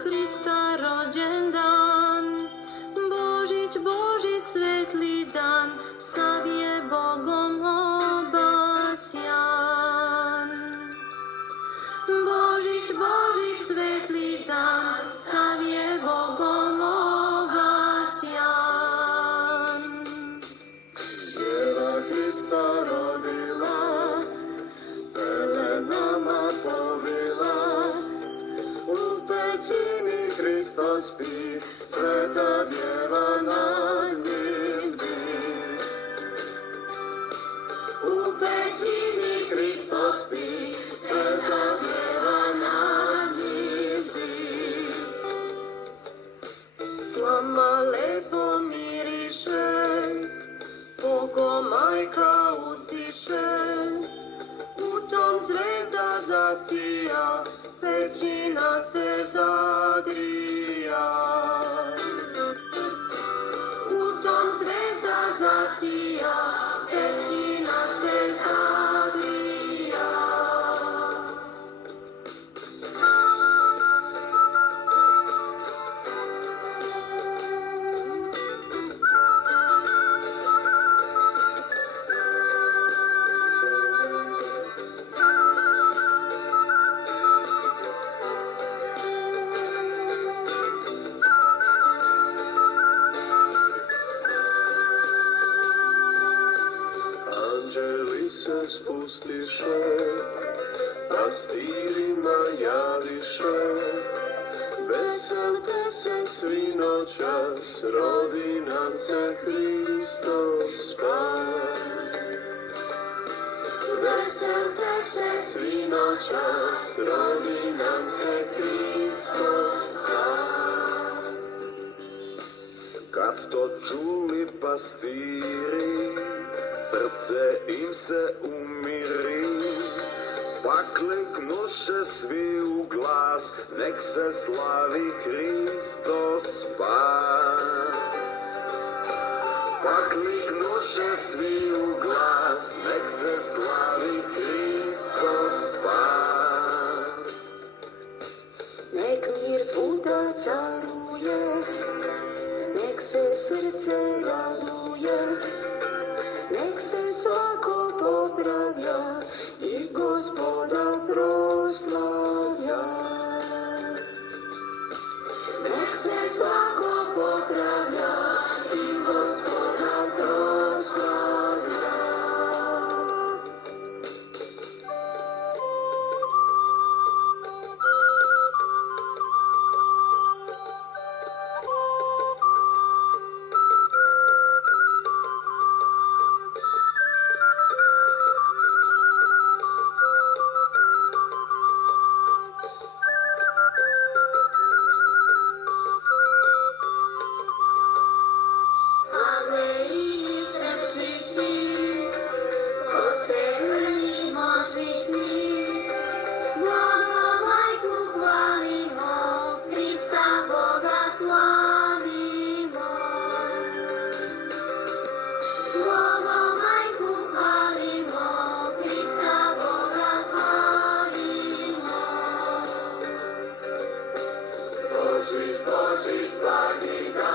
Hrista rođen dan. Božić, Božić, svetli dan, sav je Bogom obasjan. Božić, Božić, svetli dan, sav je Bogom obasjan. Djeva Hrista rodila, pelenama povila, u pećini Hrista spi, sveta djeva nad njim bdi. U pećini Hrista spi, sveta djeva nad njim bdi. Slama lepo miriše, oko majka uzdiše, u tom zvezda zasija, pećina se zagrija. U tom zvezda zasija, pećina se zagrija. Anđeli se spustiše, pastirima javiše, veselte se svi noćas, rodi nam se Hristos spas. Veselte se svi noćas, rodi nam se Hristos spas. Kad to čuli pastiri, srce im se umiri, pa kliknuše svi u glas, nek se slavi Hristos spas. Pa kliknuše svi u glas, nek se slavi Hristos spas. Nek mir svuda caruje, nek se srce raduje, nek se svako popravlja i Gospoda proslavlja. Nek se svako popravlja i Gospoda proslavlja. Božić, Božić, blagi dan.